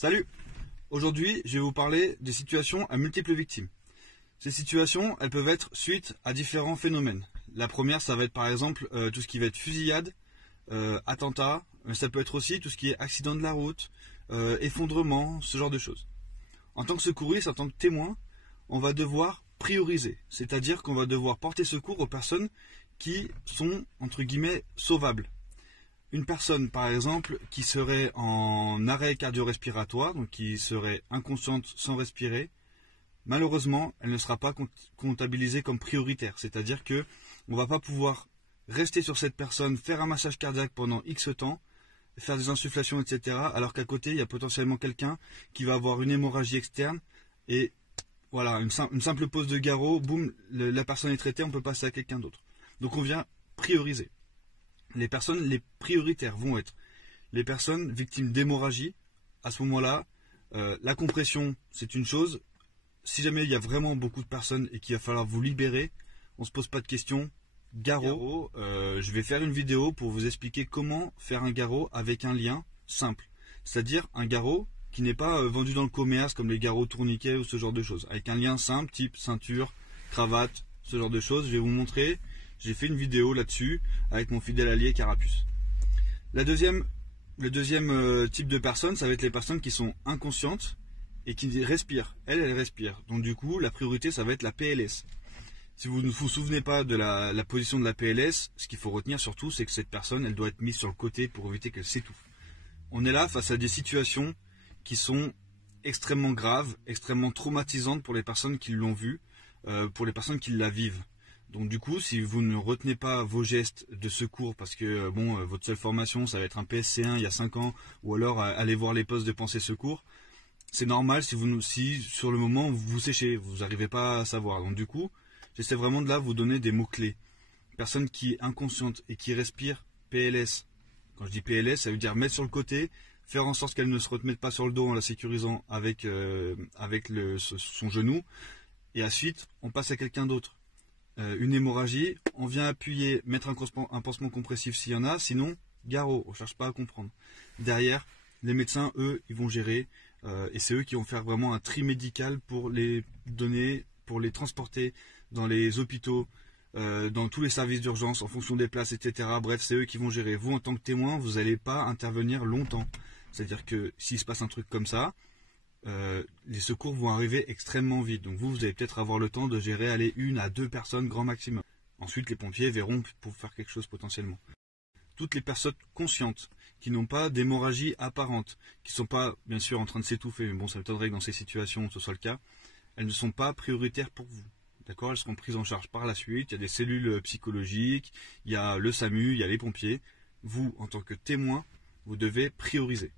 Salut! Aujourd'hui, je vais vous parler des situations à multiples victimes. Ces situations, elles peuvent être suite à différents phénomènes. La première, ça va être par exemple tout ce qui va être fusillade, attentat, ça peut être aussi tout ce qui est accident de la route, effondrement, ce genre de choses. En tant que secouriste, en tant que témoin, on va devoir prioriser, c'est-à-dire qu'on va devoir porter secours aux personnes qui sont, entre guillemets, sauvables. Une personne, par exemple, qui serait en arrêt cardio-respiratoire, donc qui serait inconsciente sans respirer, malheureusement, elle ne sera pas comptabilisée comme prioritaire. C'est-à-dire que on ne va pas pouvoir rester sur cette personne, faire un massage cardiaque pendant X temps, faire des insufflations, etc. Alors qu'à côté, il y a potentiellement quelqu'un qui va avoir une hémorragie externe et voilà, une simple pose de garrot, boum, la personne est traitée, on peut passer à quelqu'un d'autre. Donc on vient prioriser. Les personnes les prioritaires vont être les personnes victimes d'hémorragie. À ce moment-là, la compression, c'est une chose. Si jamais il y a vraiment beaucoup de personnes et qu'il va falloir vous libérer, on ne se pose pas de questions. Garrot, je vais faire une vidéo pour vous expliquer comment faire un garrot avec un lien simple. C'est-à-dire un garrot qui n'est pas vendu dans le commerce comme les garrots tourniquets ou ce genre de choses. Avec un lien simple, type ceinture, cravate, ce genre de choses. Je vais vous montrer. J'ai fait une vidéo là-dessus avec mon fidèle allié Carapuce. Le deuxième type de personnes, ça va être les personnes qui sont inconscientes et qui respirent. Elles respirent. Donc du coup, la priorité, ça va être la PLS. Si vous ne vous souvenez pas de la position de la PLS, ce qu'il faut retenir surtout, c'est que cette personne, elle doit être mise sur le côté pour éviter qu'elle s'étouffe. On est là face à des situations qui sont extrêmement graves, extrêmement traumatisantes pour les personnes qui l'ont vue, pour les personnes qui la vivent. Donc du coup, si vous ne retenez pas vos gestes de secours parce que votre seule formation, ça va être un PSC1 il y a 5 ans, ou alors aller voir les postes de pensée secours, c'est normal si sur le moment vous séchez, vous n'arrivez pas à savoir. Donc du coup, j'essaie vraiment de là vous donner des mots-clés. Personne qui est inconsciente et qui respire, PLS. Quand je dis PLS, ça veut dire mettre sur le côté, faire en sorte qu'elle ne se remette pas sur le dos en la sécurisant avec son genou. Et ensuite, on passe à quelqu'un d'autre. Une hémorragie, on vient appuyer, mettre un pansement compressif s'il y en a, sinon, garrot, on ne cherche pas à comprendre. Derrière, les médecins, eux, ils vont gérer, et c'est eux qui vont faire vraiment un tri médical pour les donner, pour les transporter dans les hôpitaux, dans tous les services d'urgence, en fonction des places, etc. Bref, c'est eux qui vont gérer. Vous, en tant que témoin, vous n'allez pas intervenir longtemps. C'est-à-dire que s'il se passe un truc comme ça, les secours vont arriver extrêmement vite. Donc vous allez peut-être avoir le temps de gérer aller 1 à 2 personnes grand maximum. Ensuite, les pompiers verront pour faire quelque chose potentiellement. Toutes les personnes conscientes, qui n'ont pas d'hémorragie apparente, qui ne sont pas bien sûr en train de s'étouffer, mais bon, ça m'étonnerait que dans ces situations ce soit le cas, elles ne sont pas prioritaires pour vous. D'accord ? Elles seront prises en charge par la suite. Il y a des cellules psychologiques, il y a le SAMU, il y a les pompiers. Vous, en tant que témoin, vous devez prioriser.